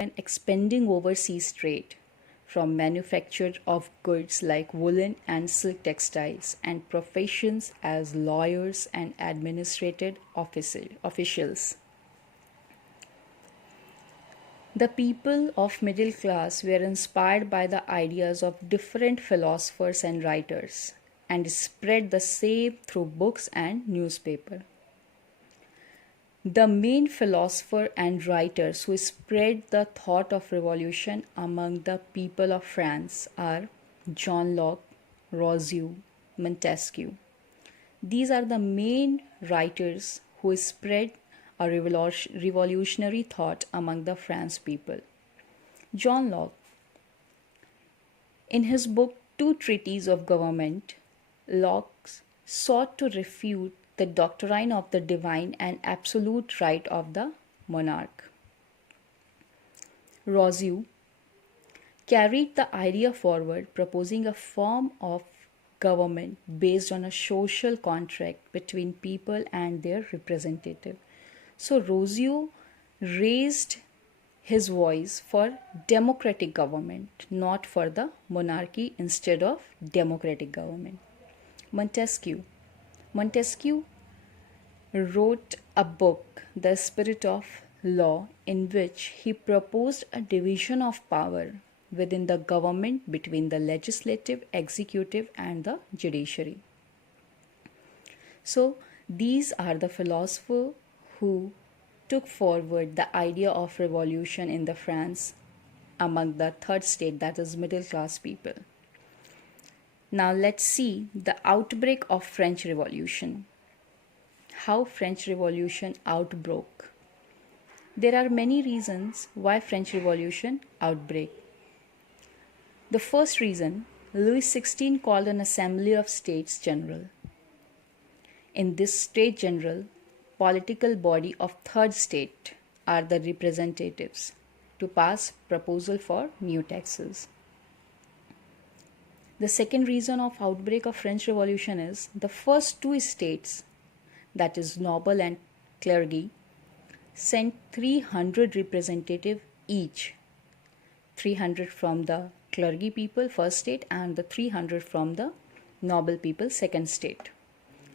and expanding overseas trade from manufacture of goods like woolen and silk textiles and professions as lawyers and administrative officials. The people of middle class were inspired by the ideas of different philosophers and writers and spread the same through books and newspaper. The main philosopher and writers who spread the thought of revolution among the people of France are John Locke, Rousseau, Montesquieu. These are the main writers who spread a revolutionary thought among the French people. John Locke, in his book Two Treatises of Government, Locke sought to refute the doctrine of the divine and absolute right of the monarch. Rousseau carried the idea forward, proposing a form of government based on a social contract between people and their representative. So Rousseau raised his voice for democratic government, not for the monarchy instead of democratic government. Montesquieu wrote a book, The Spirit of Law, in which he proposed a division of power within the government between the legislative, executive, and the judiciary. So, these are the philosophers who took forward the idea of revolution in the France among the third state, that is middle class people. Now let's see the outbreak of French Revolution. How French Revolution outbroke. There are many reasons why French Revolution outbreak. The first reason, Louis XVI called an assembly of states general. In this state general, political body of third state are the representatives to pass proposal for new taxes. The second reason of outbreak of French Revolution is the first two states, that is noble and clergy, sent 300 representatives each, 300 from the clergy people first state and the 300 from the noble people second state,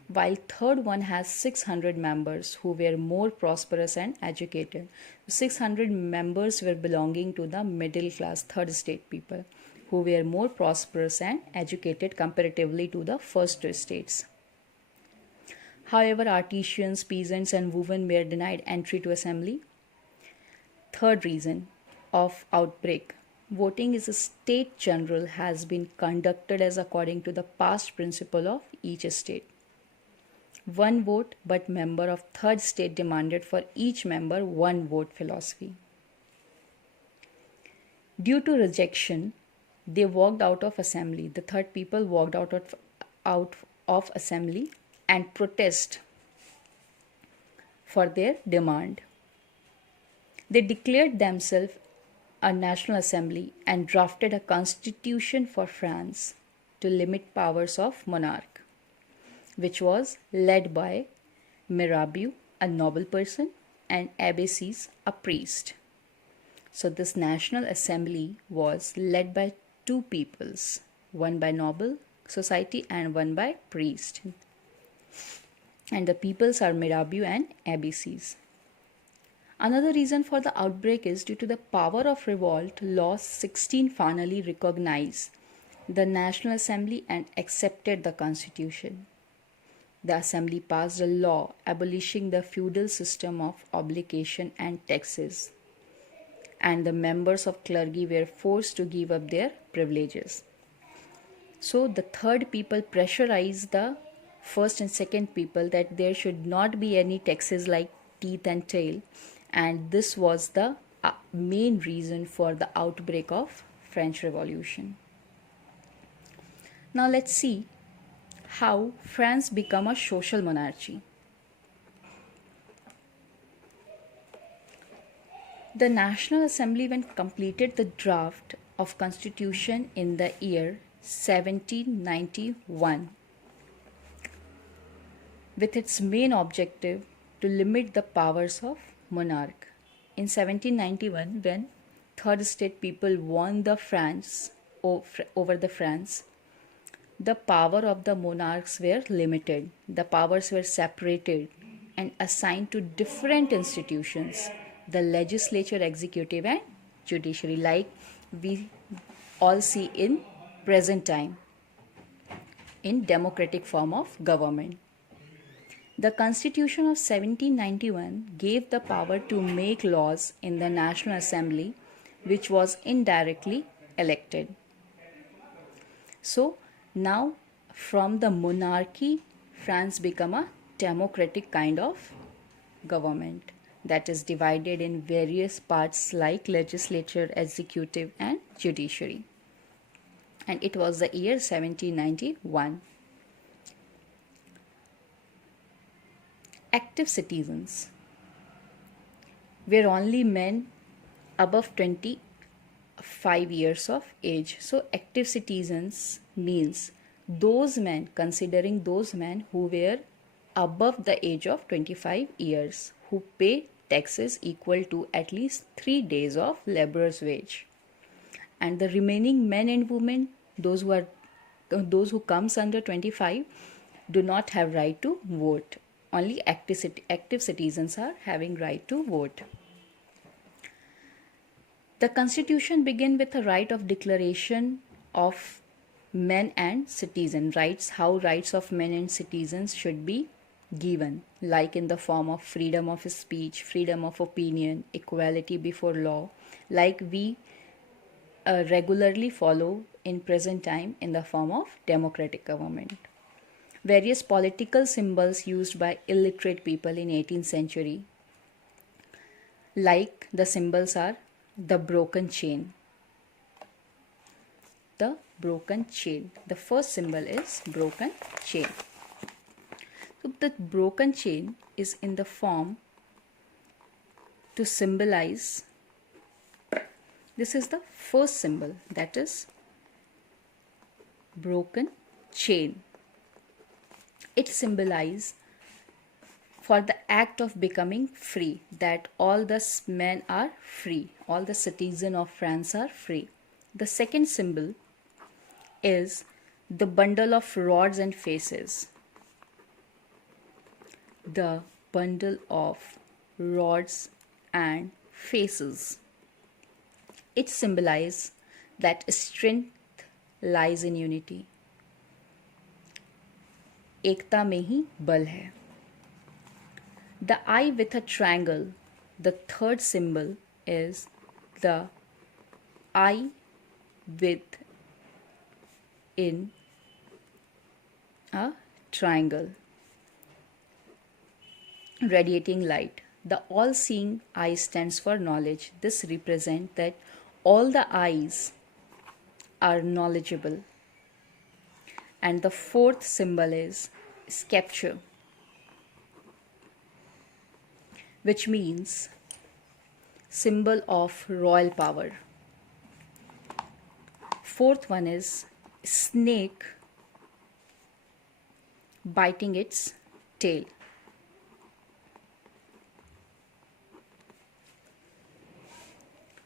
while third one has 600 members who were more prosperous and educated. 600 members were belonging to the middle class third state people who were more prosperous and educated comparatively to the first two states. However, artisans, peasants and women were denied entry to assembly. Third reason of outbreak. Voting is a state general has been conducted as according to the past principle of each state. One vote, but member of third state demanded for each member one vote philosophy. Due to rejection, they walked out of assembly. The third people walked out of assembly and protest for their demand. They declared themselves a national assembly and drafted a constitution for France to limit powers of monarch, which was led by Mirabeau, a noble person, and Abbassies, a priest. So this national assembly was led by two peoples, one by noble society and one by priest. And the peoples are Mirabeau and Abbassies. Another reason for the outbreak is due to the power of revolt, Law 16 finally recognized the National Assembly and accepted the constitution. The assembly passed a law abolishing the feudal system of obligation and taxes, and the members of clergy were forced to give up their privileges. So the third people pressurized the first and second people that there should not be any taxes like teeth and tail, and this was the main reason for the outbreak of French Revolution. Now let's see how France became a social monarchy. The National Assembly, when completed the draft of constitution in the year 1791, with its main objective to limit the powers of monarch. In 1791, when third state people won the France over the France, the power of the monarchs were limited. The powers were separated and assigned to different institutions, the legislature, executive, and judiciary, like we all see in present time in democratic form of government. The Constitution of 1791 gave the power to make laws in the National Assembly, which was indirectly elected. So now from the monarchy, France became a democratic kind of government that is divided in various parts like legislature, executive, and judiciary. And it was the year 1791. Active citizens were only men above 25 years of age. So active citizens means those men, considering those men who were above the age of 25 years, who pay taxes equal to at least 3 days of laborer's wage. And the remaining men and women, those who comes under 25, do not have right to vote. Only active citizens are having right to vote. The Constitution began with a right of declaration of men and citizen rights, how rights of men and citizens should be given, like in the form of freedom of speech, freedom of opinion, equality before law, like we regularly follow in present time in the form of democratic government. Various political symbols used by illiterate people in 18th century, like the symbols are the broken chain. The broken chain. The first symbol is broken chain. So the broken chain is in the form to symbolize, this is the first symbol, that is broken chain. It symbolizes for the act of becoming free, that all the men are free, all the citizens of France are free. The second symbol is the bundle of rods and faces. The bundle of rods and faces. It symbolizes that strength lies in unity. एकता में ही बल है. The eye with a triangle, the third symbol is the eye with in a triangle, radiating light. The all-seeing eye stands for knowledge. This represents that all the eyes are knowledgeable. And the fourth symbol is sceptre, which means symbol of royal power. Fourth one is snake biting its tail.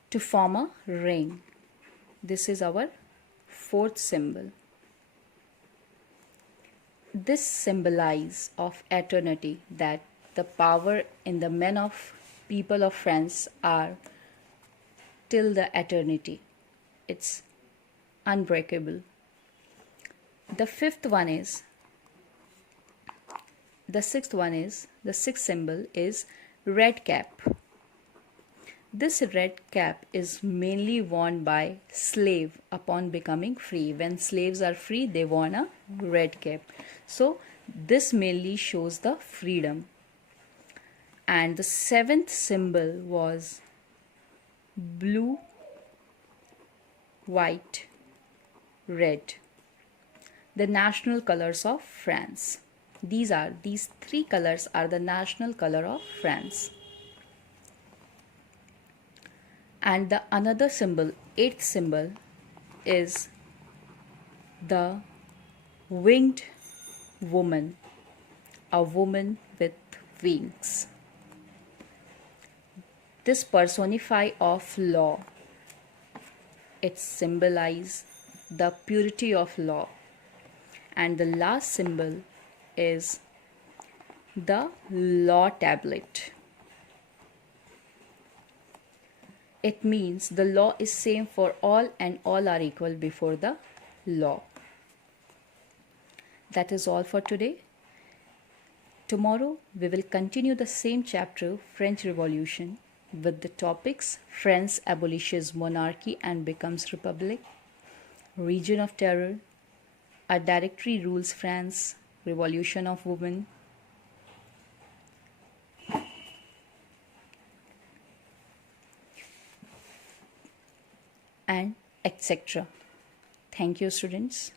To form a ring. This is our fourth symbol. This symbolizes of eternity, that the power in the men of people of France are till the eternity. It's unbreakable. The sixth symbol is red cap. This red cap is mainly worn by slave upon becoming free. When slaves are free, they wear a red cap. So this mainly shows the freedom. And the seventh symbol was blue, white, red. The national colors of France. These three colors are the national color of France. And the another symbol, eighth symbol, is the winged woman, a woman with wings. This personify of law, It symbolizes the purity of law. And the last symbol is the law tablet. It means the law is same for all and all are equal before the law. That is all for today. Tomorrow we will continue the same chapter, French Revolution, with the topics France abolishes monarchy and becomes republic, region of terror, a directory rules France, revolution of women, and etc. Thank you, students.